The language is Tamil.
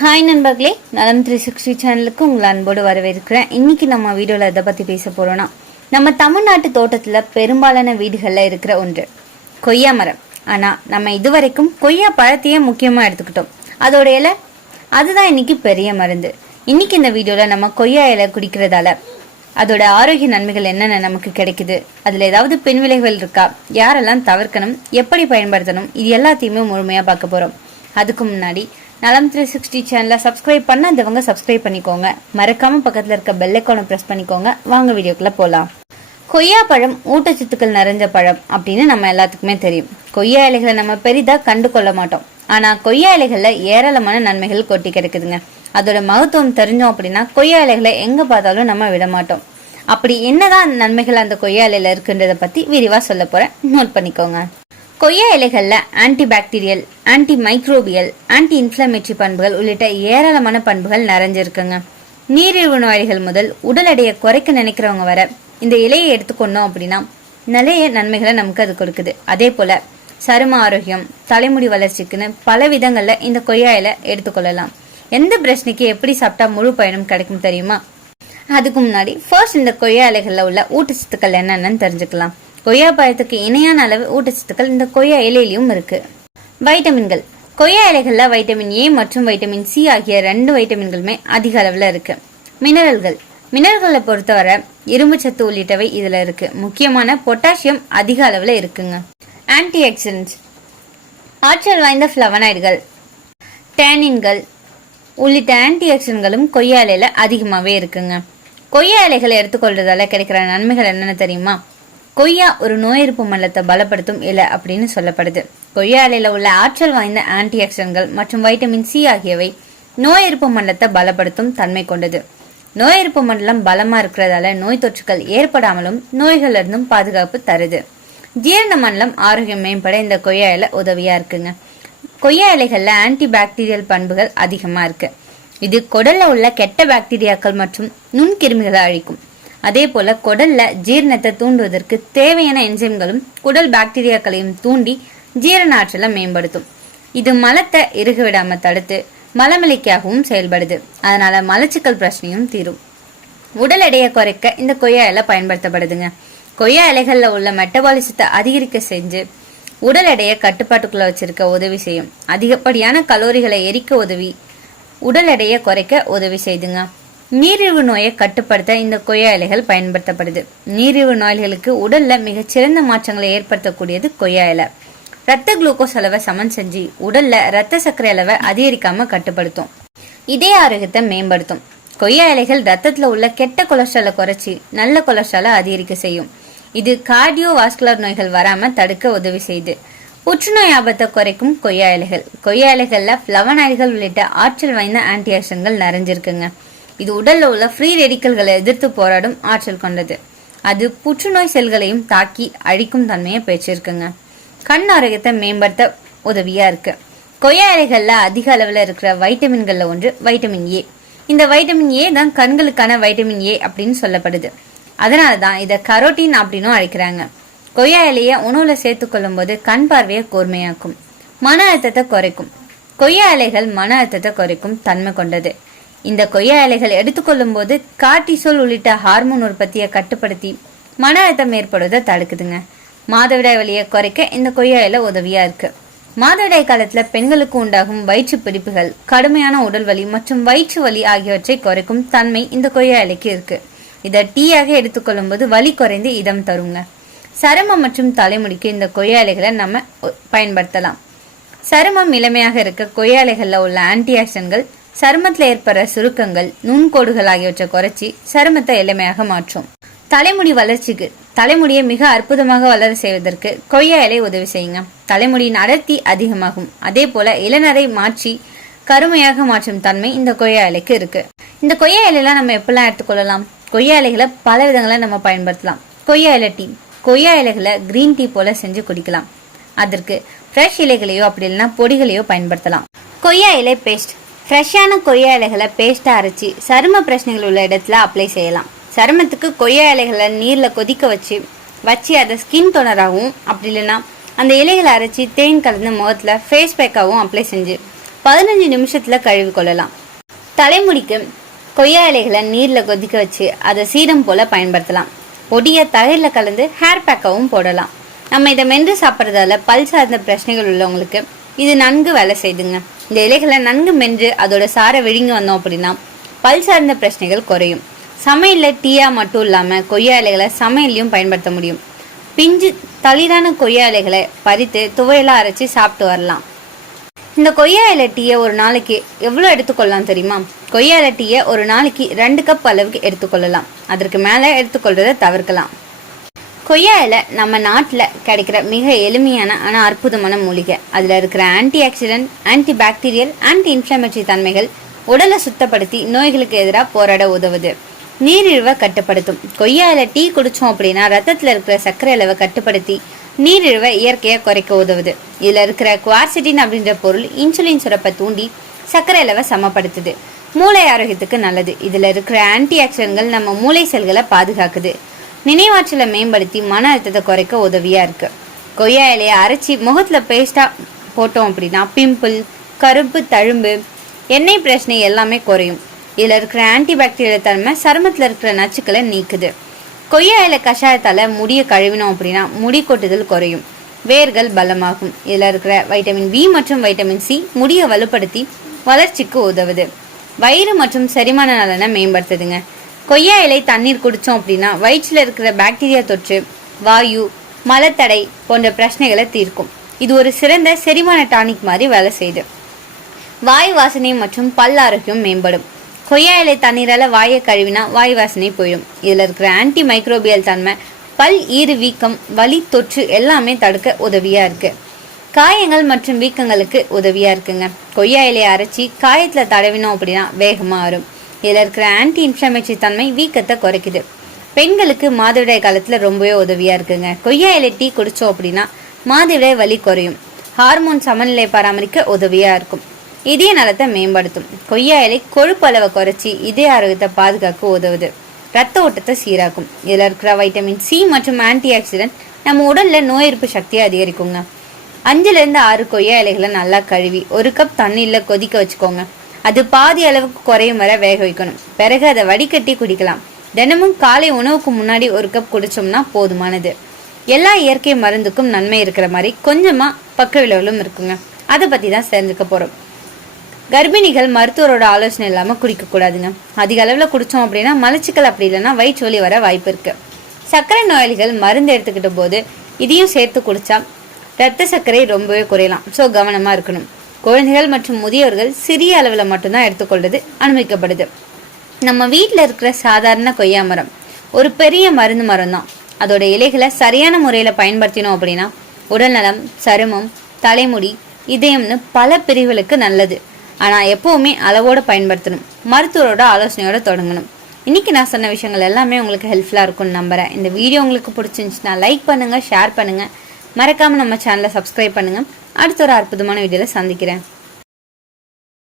ஹாய் நண்பர்களே, நலம் 360 சேனலுக்கு உங்களை அன்போடு வரவேற்கிறேன். இன்னைக்கு நம்ம வீடியோவில் எதை பற்றி பேச போகிறோன்னா, நம்ம தமிழ்நாட்டு தோட்டத்தில் பெரும்பாலான வீடுகளில் இருக்கிற ஒன்று கொய்யா மரம். ஆனால் நம்ம இதுவரைக்கும் கொய்யா பழத்தையே முக்கியமாக எடுத்துக்கிட்டோம். அதோட இலை அதுதான் இன்னைக்கு பெரிய மருந்து. இன்னைக்கு இந்த வீடியோவில் நம்ம கொய்யா இலை குடிக்கிறதால அதோட ஆரோக்கிய நன்மைகள் என்னென்ன நமக்கு கிடைக்குது, அதில் ஏதாவது பின் விளைவுகள் இருக்கா, யாரெல்லாம் தவிர்க்கணும், எப்படி பயன்படுத்தணும், இது எல்லாத்தையுமே முழுமையாக பார்க்க போகிறோம். அதுக்கு முன்னாடி நலம் 360 சேனலை சப்ஸ்கிரைப் பண்ணாதவங்க சப்ஸ்கிரைப் பண்ணிக்கோங்க. மறக்காம பக்கத்தில் இருக்க பெல் ஐகானை பிரஸ் பண்ணிக்கோங்க. வாங்க வீடியோக்குள்ள போகலாம். கொய்யா பழம் ஊட்டச்சத்துக்கள் நிறைஞ்ச பழம் அப்படின்னு நம்ம எல்லாத்துக்குமே தெரியும். கொய்யா இலைகளை நம்ம பெரிதா கண்டு கொள்ள மாட்டோம். ஆனா கொய்யா இலைகள்ல ஏராளமான நன்மைகள் கொட்டி கிடைக்குதுங்க. அதோட மகத்துவம் தெரிஞ்சோம் அப்படின்னா கொய்யா இலைகளை எங்க பார்த்தாலும் நம்ம விட மாட்டோம். அப்படி என்னதான் நன்மைகள் அந்த கொய்யா இலையில இருக்குன்றத பத்தி விரிவா சொல்ல போறேன், நோட் பண்ணிக்கோங்க. கொய்யா இலைகள்ல anti bacterial, anti microbial, anti inflammatory பண்புகள் உள்ளிட்ட ஏராளமான பண்புகள் நிறைஞ்சிருக்குங்க. நீரிழிவு நோயாளிகள் முதல் உடல் எடையை குறைக்க நினைக்கிறவங்க வர இந்த இலையை எடுத்துக்கொண்டோம் அப்படின்னா நிறைய நன்மைகளை நமக்கு அது கொடுக்குது. அதே போல சரும ஆரோக்கியம், தலைமுடி வளர்ச்சிக்குன்னு பல விதங்கள்ல இந்த கொய்யா இலை எடுத்துக்கொள்ளலாம். எந்த பிரச்சனைக்கு எப்படி சாப்பிட்டா முழு பயனும் கிடைக்கும் தெரியுமா? அதுக்கு முன்னாடி ஃபர்ஸ்ட் இந்த கொய்யா இலைகள்ல உள்ள ஊட்டச்சத்துக்கள் என்னென்னு தெரிஞ்சுக்கலாம். கொய்யா பழத்துக்கு இணையான அளவு ஊட்டச்சத்துக்கள் இந்த கொய்யா இலையிலும் இருக்கு. வைட்டமின்கள். கொய்யா இலைகள்ல வைட்டமின் ஏ மற்றும் வைட்டமின் சி ஆகிய 2 வைட்டமின்களுமே அதிக அளவுல இருக்கு. மினரல்கள். மினரல்களை பொறுத்தவரை இரும்பு சத்து உள்ளிட்டவை இதுல இருக்கு. முக்கியமான பொட்டாசியம் அதிக அளவுல இருக்குங்க. Anti oxidants. ஆற்றல் வாய்ந்த பிளவனாய்டுகள், டேனின்கள் உள்ளிட்ட ஆன்டி ஆக்சிடென்ட்களும் கொய்யா இலையில அதிகமாவே இருக்குங்க. கொய்யா இலைகளை எடுத்துக்கொள்றதால கிடைக்கிற நன்மைகள் என்னன்னு தெரியுமா? கொய்யா ஒரு நோய் எதிர்ப்பு மண்டலத்தை பலப்படுத்தும் இலை அப்படின்னு சொல்லப்படுது. கொய்யா இலையில உள்ள ஆற்றல் வாய்ந்த ஆன்டி ஆக்சிடென்ட்கள் மற்றும் வைட்டமின் சி ஆகியவை நோய் எதிர்ப்பு மண்டலத்தை பலப்படுத்தும் தன்மை கொண்டது. நோய் எதிர்ப்பு மண்டலம் பலமா இருக்கிறதால நோய் தொற்றுகள் ஏற்படாமலும் நோய்கள் இருந்தும் பாதுகாப்பு தருது. ஜீரண மண்டலம் ஆரோக்கியம் மேம்பட இந்த கொய்யா இலை உதவியா இருக்குங்க. கொய்யா இலைகள்ல ஆன்டி பாக்டீரியல் பண்புகள் அதிகமா இருக்கு. இது குடல்ல உள்ள கெட்ட பாக்டீரியாக்கள் மற்றும் நுண்கிருமிகளை அழிக்கும். அதே போல குடல்ல ஜீரணத்தை தூண்டுவதற்கு தேவையான என்சைம்களும் குடல் பாக்டீரியாக்களையும் தூண்டி ஜீரண ஆற்றலை மேம்படுத்தும். இது மலத்தை இறுக விடாம தடுத்து மலமிளைக்காகவும் செயல்படுது. அதனால மலச்சிக்கல் பிரச்சனையும் தீரும். உடல் எடையை குறைக்க இந்த கொய்யா இலை பயன்படுத்தப்படுதுங்க. கொய்யா இலைகள்ல உள்ள மெட்டபாலிசத்தை அதிகரிக்க செஞ்சு உடல் எடையை கட்டுப்பாட்டுக்குள்ள வச்சிருக்க உதவி செய்யும். அதிகப்படியான கலோரிகளை எரிக்க உதவி உடல் எடையை குறைக்க உதவி செய்துங்க. நீரிழிவு நோயை கட்டுப்படுத்த இந்த கொய்யா இலைகள் பயன்படுத்தப்படுது. நீரிழிவு நோய்களுக்கு உடல்ல மிகச்சிறந்த மாற்றங்களை ஏற்படுத்தக்கூடியது கொய்யா இலை. ரத்த குளுக்கோஸ் அளவை சமன் செஞ்சு உடல்ல ரத்த சர்க்கரை அளவை அதிகரிக்காம கட்டுப்படுத்தும். இதய ஆரோக்கியத்தை மேம்படுத்தும். கொய்யா இலைகள் ரத்தத்துல உள்ள கெட்ட கொலஸ்ட்ராலை குறைச்சி நல்ல கொலஸ்ட்ராலை அதிகரிக்க செய்யும். இது கார்டியோ வாஸ்குலர் நோய்கள் வராம தடுக்க உதவி செய்யுது. புற்றுநோய் ஆபத்தை குறைக்கும் கொய்யா இலைகள். கொய்யா இலைகள்ல பிளவனாய்டுகள் உள்ளிட்ட ஆற்றல் வாய்ந்த ஆன்டி ஆக்சிடென்ட்கள் நிறைஞ்சிருக்குங்க. இது உடல்ல உள்ள ஃப்ரீ ரெடிக்கல்களை எதிர்த்து போராடும் ஆற்றல் கொண்டது. அது புற்றுநோய் செல்களையும் தாக்கி அழிக்கும் தன்மையை பெற்றிருக்குங்க. கண் ஆரோக்கியத்தை மேம்படுத்த உதவியா இருக்கு. கொய்யா இலைகள்ல அதிக அளவுல இருக்கிற வைட்டமின்கள்ல ஒன்று வைட்டமின் ஏ. இந்த வைட்டமின் ஏ தான் கண்களுக்கான வைட்டமின் ஏ அப்படின்னு சொல்லப்படுது. அதனாலதான் இதை கரோட்டின் அப்படின்னும் அழைக்கிறாங்க. கொய்யா இலைய உணவுல சேர்த்து கொள்ளும் போது கண் பார்வையை கூர்மையாக்கும். மன அழுத்தத்தை குறைக்கும். கொய்யா இலைகள் மன அழுத்தத்தை குறைக்கும் தன்மை கொண்டது. இந்த கொய்யா இலைகள் எடுத்துக்கொள்ளும் போது கார்டிசோல் உள்ளிட்ட ஹார்மோன் உற்பத்தியை கட்டுப்படுத்தி மன அழுத்தம் ஏற்படுவதை தடுக்குதுங்க. மாதவிடாய் வலியை குறைக்க இந்த கொய்யா இலை உதவியா இருக்கு. மாதவிடாய் காலத்துல பெண்களுக்கு உண்டாகும் வயிற்று பிடிப்புகள், கடுமையான உடல் வலி மற்றும் வயிற்று வலி ஆகியவற்றை குறைக்கும் தன்மை இந்த கொய்யா இலைக்கு இருக்கு. இதை டீயாக எடுத்துக்கொள்ளும் போது வலி குறைந்து இதம் தருங்க. சருமம் மற்றும் தலைமுடிக்கு இந்த கொய்யா இலைகளை நம்ம பயன்படுத்தலாம். சருமம் இளமையாக இருக்க கொய்யா இலைகள்ல உள்ள ஆன்டி ஆக்சிடென்ட்கள் சருமத்துல ஏற்படுற சுருக்கங்கள், நுண்கோடுகள் ஆகியவற்றை குறைச்சி சருமத்தை இளமையாக மாற்றும். தலைமுடி வளர்ச்சிக்கு தலைமுடியை மிக அற்புதமாக வளர செய்வதற்கு கொய்யா இலை உதவி செய்யுங்க. தலைமுடியின் அடர்த்தி அதிகமாகும். அதே போல இளநரை மாற்றி கருமையாக மாற்றும் தன்மை இந்த கொய்யா இலைக்கு இருக்கு. இந்த கொய்யா இலையெல்லாம் நம்ம எப்பெல்லாம் எடுத்துக்கொள்ளலாம்? கொய்யா இலைகளை பல விதங்களை நம்ம பயன்படுத்தலாம். கொய்யா இலை டீ. கொய்யா இலைகளை கிரீன் டீ போல செஞ்சு குடிக்கலாம். அதற்கு ஃப்ரெஷ் இலைகளையோ அப்படி இல்லைன்னா பொடிகளையோ பயன்படுத்தலாம். கொய்யா இலை பேஸ்ட். ஃப்ரெஷ்ஷான கொய்யா இலைகளை பேஸ்டா அரைச்சி சரும பிரச்சனைகள் உள்ள இடத்துல அப்ளை செய்யலாம். சருமத்துக்கு கொய்யா இலைகளை நீர்ல கொதிக்க வச்சு அதை ஸ்கின் டோனராகவும் அப்படி இல்லைன்னா அந்த இலைகளை அரைச்சி தேன் கலந்து முகத்துல ஃபேஸ் பேக்காகவும் அப்ளை செஞ்சு 15 நிமிஷத்துல கழுவி கொள்ளலாம். தலைமுடிக்கு கொய்யா இலைகளை நீர்ல கொதிக்க வச்சு அதை சீரம் போல பயன்படுத்தலாம். பொடிய தயிர்ல கலந்து ஹேர் பேக்காவும் போடலாம். நம்ம இதை மென்று சாப்பிட்றதால பல் சார்ந்த பிரச்சனைகள் உள்ளவங்களுக்கு இது நன்கு வேலை செய்துங்க. இந்த இலைகளை நன்கு மென்று அதோட சாரை விழுங்கி வந்தோம் அப்படின்னா பல் சார்ந்த பிரச்சனைகள் குறையும். சமையல்ல டீயா மட்டும் இல்லாம கொய்யா இலைகளை சமையல்லையும் பயன்படுத்த முடியும். பிஞ்சு தளிரான கொய்யா இலைகளை பறித்து துவையெல்லாம் அரைச்சி சாப்பிட்டு வரலாம். இந்த கொய்யா இலை டீயை ஒரு நாளைக்கு எவ்வளோ எடுத்துக்கொள்ளலாம் தெரியுமா? கொய்யா இலை டீயை ஒரு நாளைக்கு 2 கப் அளவுக்கு எடுத்துக்கொள்ளலாம். அதற்கு மேலே எடுத்துக்கொள்றதை தவிர்க்கலாம். கொய்யா இலை நம்ம நாட்டில் கிடைக்கிற மிக எளிமையான ஆனால் அற்புதமான மூலிகை. அதில் இருக்கிற anti accident, anti bacterial, anti inflammatory தன்மைகள் உடலை சுத்தப்படுத்தி நோய்களுக்கு எதிராக போராட உதவுது. நீரிழிவை கட்டுப்படுத்தும். கொய்யா இலை டீ குடிச்சோம் அப்படின்னா ரத்தத்தில் இருக்கிற சர்க்கரை அளவை கட்டுப்படுத்தி நீரிழிவை இயற்கையாக குறைக்க உதவுது. இதில் இருக்கிற குவார்சிட்டின் அப்படின்ற பொருள் இன்சுலின் சுரப்பை தூண்டி சர்க்கரை அளவை சமப்படுத்துது. மூளை ஆரோக்கியத்துக்கு நல்லது. இதில் இருக்கிற ஆன்டி ஆக்சிடென்ட்கள் நம்ம மூளை செல்களை பாதுகாக்குது. நினைவாற்றலை மேம்படுத்தி மன அழுத்தத்தை குறைக்க உதவியா இருக்கு. கொய்யா இலையை அரைச்சி முகத்துல பேஸ்டா போட்டோம் அப்படின்னா பிம்பிள், கருப்பு, தழும்பு, எண்ணெய் பிரச்சனை எல்லாமே குறையும். இதுல இருக்கிற ஆன்டிபாக்டீரியல் தன்மை சருமத்துல இருக்கிற நச்சுக்களை நீக்குது. கொய்யா இலை கஷாயத்தால முடிய கழுவினோம் அப்படின்னா முடி கொட்டுதல் குறையும், வேர்கள் பலமாகும். இதுல இருக்கிற வைட்டமின் பி மற்றும் வைட்டமின் சி முடியை வலுப்படுத்தி வளர்ச்சிக்கு உதவுது. வயிறு மற்றும் செரிமான நலனை மேம்படுத்துதுங்க. கொய்யா இலை தண்ணீர் குடிச்சோம் அப்படின்னா வயிற்றுல இருக்கிற பாக்டீரியா தொற்று, வாயு, மலத்தடை போன்ற பிரச்சனைகளை தீர்க்கும். இது ஒரு சிறந்த செரிமான டானிக் மாதிரி வேலை செய்யுது. வாய் வாசனை மற்றும் பல் ஆரோக்கியம் மேம்படும். கொய்யா இலை தண்ணீரால வாயை கழுவினா வாய் வாசனை போயிடும். இதுல இருக்கிற ஆன்டி மைக்ரோபியல் தன்மை பல் ஈறு வீக்கம், வலி, தொற்று எல்லாமே தடுக்க உதவியா இருக்கு. காயங்கள் மற்றும் வீக்கங்களுக்கு உதவியா இருக்குங்க. கொய்யா இலையை அரைச்சி காயத்துல தடவினோம் அப்படின்னா வேகமா வரும். இதுல இருக்கிற ஆன்டி இன்ஃப்ளமேட்டரி தன்மை வீக்கத்தை குறைக்குது. பெண்களுக்கு மாதவிடாய் காலத்துல ரொம்பவே உதவியா இருக்குங்க. கொய்யா இலை டீ குடிச்சோம் அப்படின்னா மாதவிடாய் வலி குறையும். ஹார்மோன் சமநிலை பராமரிக்க உதவியா இருக்கும். இதய நலத்தை மேம்படுத்தும். கொய்யா இலை கொழுப்பு அளவை குறைச்சி இதய ஆரோக்கியத்தை பாதுகாக்க உதவுது. ரத்த ஓட்டத்தை சீராக்கும். இதுல இருக்கிற வைட்டமின் சி மற்றும் ஆன்டி ஆக்சிடென்ட் நம்ம உடல்ல நோய் எதிர்ப்பு சக்தியை அதிகரிக்குங்க. 5 to 6 கொய்யா இலைகளை நல்லா கழுவி 1 கப் தண்ணீர்ல கொதிக்க வச்சுக்கோங்க. அது பாதி அளவுக்கு குறையும் வரை வேக வைக்கணும். பிறகு அதை வடிகட்டி குடிக்கலாம். தினமும் காலை உணவுக்கு முன்னாடி 1 கப் குடிச்சோம்னா போதுமானது. எல்லா இயற்கை மருந்துக்கும் நன்மை இருக்கிற மாதிரி கொஞ்சமா பக்க விளைவுகளும் இருக்குங்க. அதை பத்தி தான் தெரிஞ்சுக்க போறோம். கர்ப்பிணிகள் மருத்துவரோட ஆலோசனை இல்லாம குடிக்க கூடாதுங்க. அதிக அளவுல குடிச்சோம் அப்படின்னா மலச்சிக்கல், அப்படி இல்லைன்னா வயிற்றுவலி வர வாய்ப்பு இருக்கு. சர்க்கரை நோயாளிகள் மருந்து எடுத்துக்கிட்ட போது இதையும் சேர்த்து குடிச்சா ரத்த சர்க்கரை ரொம்பவே குறையலாம். ஸோ கவனமா இருக்கணும். குழந்தைகள் மற்றும் முதியோர்கள் சிறிய அளவுல மட்டும்தான் எடுத்துக்கொள்வது அனுமதிக்கப்படுது. நம்ம வீட்டில் இருக்கிற சாதாரண கொய்யா மரம் ஒரு பெரிய மருந்து மரம் தான். அதோட இலைகளை சரியான முறையில பயன்படுத்தினோம் அப்படின்னா உடல்நலம், சருமம், தலைமுடி, இதயம்னு பல பிரிவுகளுக்கு நல்லது. ஆனா எப்பவுமே அளவோட பயன்படுத்தணும். மருத்துவரோட ஆலோசனையோட தொடங்கணும். இன்னைக்கு நான் சொன்ன விஷயங்கள் எல்லாமே உங்களுக்கு ஹெல்ப்ஃபுல்லா இருக்கும்னு நம்புறேன். இந்த வீடியோ உங்களுக்கு பிடிச்சிருந்துச்சுன்னா லைக் பண்ணுங்க, ஷேர் பண்ணுங்க, மறக்காம நம்ம சேனலை சப்ஸ்கிரைப் பண்ணுங்க. அடுத்த ஒரு அற்புதமான வீடியோல சந்திக்கிறேன்.